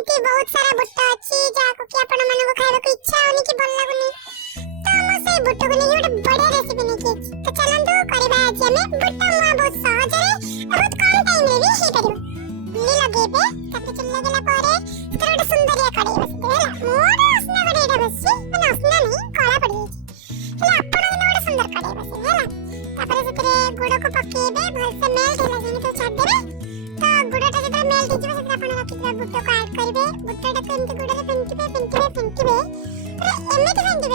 ଏମିତି ବହୁତ ସାରା ବୁଟ ଅଛି ଯାହାକୁ କି ଆପଣ ମାନଙ୍କୁ ଖାଇବାକୁ ଇଚ୍ଛା ହଉନି କି ଭଲ ଲାଗୁନି। ତ ମୁଁ ସେଇ ବୁଟକୁ ନେଇ ଗୋଟେ ବଢିଆ ରେସିପି ନେଇକି ଆସିଛି। ତ ଚାଲନ୍ତୁ କରିବା ଆଜି ଆମେ ବୁଟ ମୁଆଁ ବହୁତ ସହଜରେ ବହୁତ କମ ଟାଇମରେ ବି ହେଇପାରିବ। ଚୁଲି ଲଗେଇବେ, ତାପରେ ଚୁଲି ଲଗେଇଲା ପରେ ସେଥିରେ ଗୋଟେ ସୁନ୍ଦରିଆ କଡ଼େଇ ବସିବେ ହେଲା। ମୋର ଅସନା କଡ଼େଇଟା ବସିଛି, ମାନେ ଅସନା ନାହିଁ କଳା ପଡ଼ିଯାଇଛି। ହେଲେ ଆପଣ କିନ୍ତୁ ଗୋଟେ ସୁନ୍ଦର କଡ଼େଇ ବସିବେ ହେଲା। ତାପରେ ସେଥିରେ ଗୁଡ଼କୁ ପକେଇବେ, ଭଲସେ ମେଲ୍ଟ ହେଲା ଯାଏଁ ତାକୁ ଛାଡ଼ିଦେବେ। ତ ଗୁଡ଼ଟା ଯେତେବେଳେ ମେଲ୍ଟ ହେଇଯିବ ସେଥିରେ ଆପଣ ରଖିଥିବା ବୁଟକୁ ଆଡ୍ କରିବେ। ବୁଟଟାକୁ ଏମିତି ଗୁଡ଼ରେ ଫେଣ୍ଟିବେ ପୁରା ଏମିତି ଫେଣ୍ଟିବେ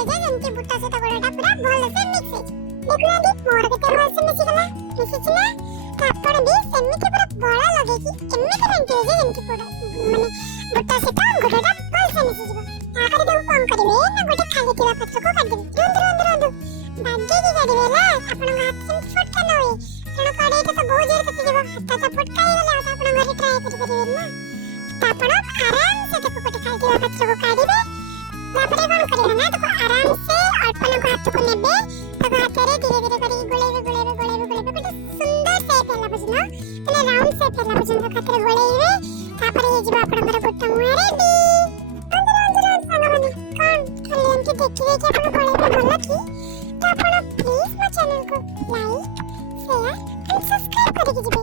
ଯେ ଯେମିତି ବୁଟ ସହିତ ଗୁଡ଼ଟା ପୁରା ଭଲସେ ମିକ୍ସ ହେଇଯିବ। ଦେଖୁନାହାନ୍ତି ମୋର କେତେ ଭଲସେ ମିଶିଗଲା, ମିଶିଛି ନା? ତ ଆପଣ ବି ସେମିତି ପୁରା ବଳ ଲଗେଇକି ଏମିତି ଫେଣ୍ଟିବେ ଯେ ଯେମିତି ବୁଟ ସହିତ ଗୁଡ଼ଟା ଭଲସେ ମିଶିଯିବ। ତାପରେ ତାକୁ କଣ କରିବେ ନା ଗୋଟେ ଖାଲି ଥିବା ପାତ୍ରକୁ କାଢିଦେବେ। ରୁହନ୍ତୁ ବାଗେଇକି କାଢିବେ ହେଲା, ଆପଣଙ୍କ ହାତ ଯେମିତି ଫୋଟକା ନ ହୁଏ, କାରଣ କଡ଼େଇଟା ତ ବହୁତ ଜୋରେ ତାତିଯିବ। ହାତ ଫୋଟକା ହେଇଗଲେ ଆଉ ତ ଆପଣ ଘରେ ଟ୍ରାଏ କରିପାରିବେନି ନା। ତ ଆପଣ ଆରାମସେ ତାକୁ ଗୋଟେ ଖାଲି ଥିବା ପାତ୍ରକୁ କାଢିବେ। ତାପରେ କଣ କରିବେ ନା ତାକୁ ଆରାମସେ ଅଳ୍ପ ନାକୁ ହାତକୁ ନେବେ, ତାକୁ ହାତରେ ଧୀରେ ଧୀରେ କରି ଗୋଳେଇବେ ଗୋଟେ ସୁନ୍ଦର ସେପ୍ ହେଲା ପର୍ଯ୍ୟନ୍ତ, ମାନେ ରାଉଣ୍ଡ ସେପ୍ ହେଲା ପର୍ଯ୍ୟନ୍ତ ହାତରେ ଗୋଳେଇବେ। ତାପରେ ହେଇଯିବ ଆପଣଙ୍କର ବୁଟ ମୁଆଁ ରେଡି। ସାଙ୍ଗମାନେ କଣ ଖାଲି ଏମିତି ଦେଖି ଆପଣ ଗୋଳେଇବେ ଭଲ କି? ତ ଆପଣ ପ୍ଲିଜ ମୋ ଚ୍ୟାନେଲକୁ ଲାଇକ୍, ସେୟାର ଏଣ୍ଡ ସବସ୍କ୍ରାଇବ କରିକି ଯିବେ।